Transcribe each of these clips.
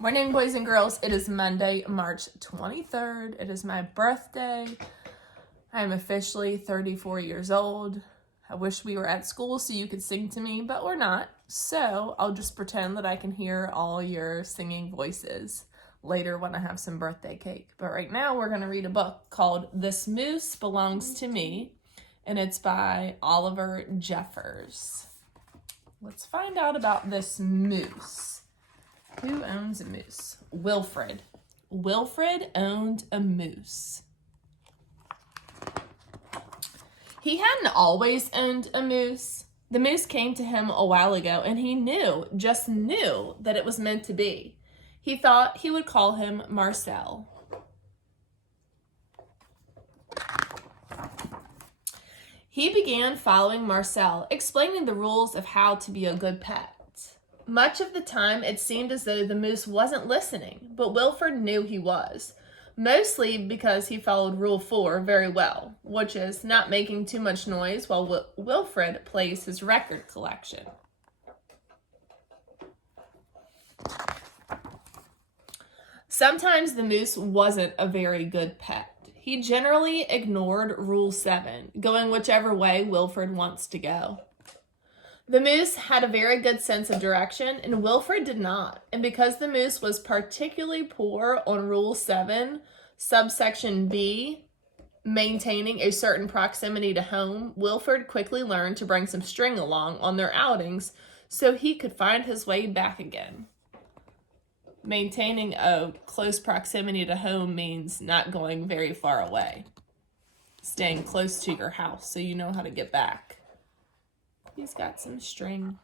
Morning, boys and girls. It is Monday, March 23rd. It is my birthday. I am officially 34 years old. I wish we were at school so you could sing to me, but we're not. So I'll just pretend that I can hear all your singing voices later when I have some birthday cake. But right now we're going to read a book called This Moose Belongs to Me, and it's by Oliver Jeffers. Let's find out about this moose. Who owns a moose? Wilfred. Wilfred owned a moose. He hadn't always owned a moose. The moose came to him a while ago, and he just knew that it was meant to be. He thought he would call him Marcel. He began following Marcel, explaining the rules of how to be a good pet. Much of the time, it seemed as though the moose wasn't listening, but Wilfred knew he was, mostly because he followed Rule 4 very well, which is not making too much noise while Wilfred plays his record collection. Sometimes the moose wasn't a very good pet. He generally ignored Rule 7, going whichever way Wilfred wants to go. The moose had a very good sense of direction, and Wilfred did not. And because the moose was particularly poor on Rule 7, subsection B, maintaining a certain proximity to home, Wilfred quickly learned to bring some string along on their outings so he could find his way back again. Maintaining a close proximity to home means not going very far away. Staying close to your house so you know how to get back. He's got some string.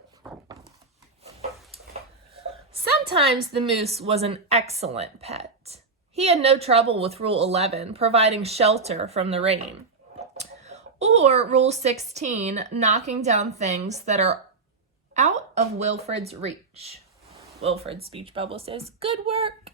Sometimes the moose was an excellent pet. He had no trouble with Rule 11, providing shelter from the rain. Or Rule 16, knocking down things that are out of Wilfred's reach. Wilfred's speech bubble says, "Good work."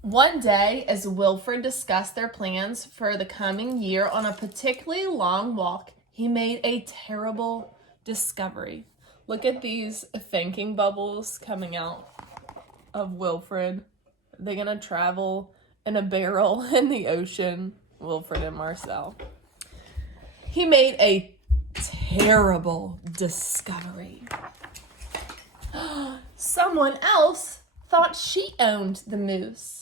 One day, as Wilfred discussed their plans for the coming year on a particularly long walk, he made a terrible discovery. Look at these thinking bubbles coming out of Wilfred. They're going to travel in a barrel in the ocean, Wilfred and Marcel. He made a terrible discovery. Someone else thought she owned the moose.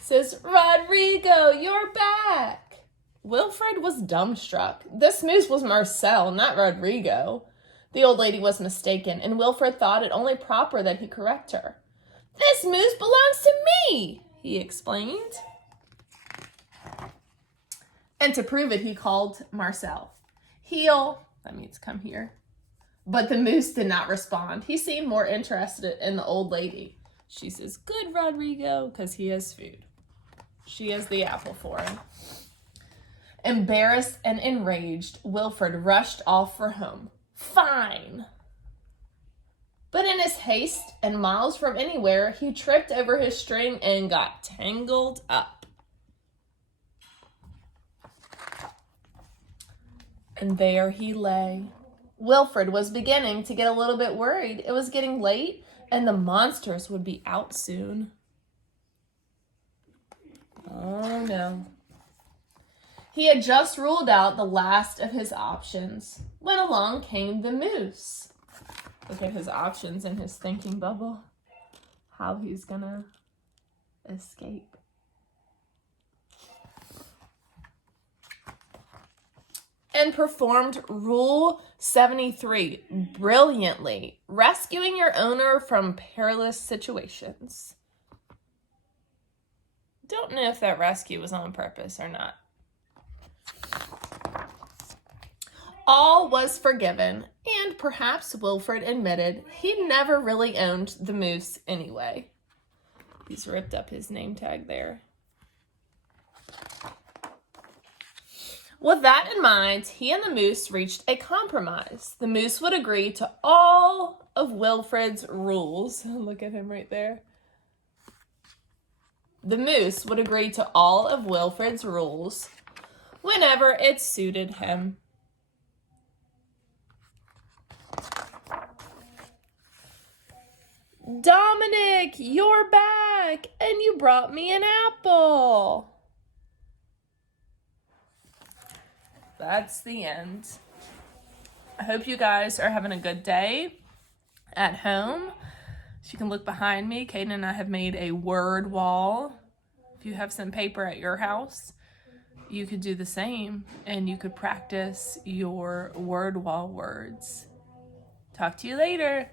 Says, "Rodrigo, you're back." Wilfred was dumbstruck. This moose was Marcel, not Rodrigo. The old lady was mistaken, and Wilfred thought it only proper that he correct her. "This moose belongs to me," he explained. And to prove it, he called Marcel. "Heel," that means come here. But the moose did not respond. He seemed more interested in the old lady. She says, "Good, Rodrigo," because he has food. She has the apple for him. Embarrassed and enraged, Wilfred rushed off for home. Fine. But in his haste and miles from anywhere, he tripped over his string and got tangled up. And there he lay. Wilfred was beginning to get a little bit worried. It was getting late, and the monsters would be out soon. Oh no. He had just ruled out the last of his options when along came the moose. Look at his options in his thinking bubble. How he's gonna escape. And performed Rule 73 brilliantly, rescuing your owner from perilous situations. Don't know if that rescue was on purpose or not. All was forgiven, and perhaps Wilfred admitted he never really owned the moose anyway. He's ripped up his name tag there. With that in mind, he and the moose reached a compromise. The moose would agree to all of Wilfred's rules. Look at him right there. The moose would agree to all of Wilfred's rules whenever it suited him. Dominic, you're back, and you brought me an apple. That's the end. I hope you guys are having a good day at home. So you can look behind me. Caden and I have made a word wall. If you have some paper at your house, you could do the same, and you could practice your word wall words. Talk to you later.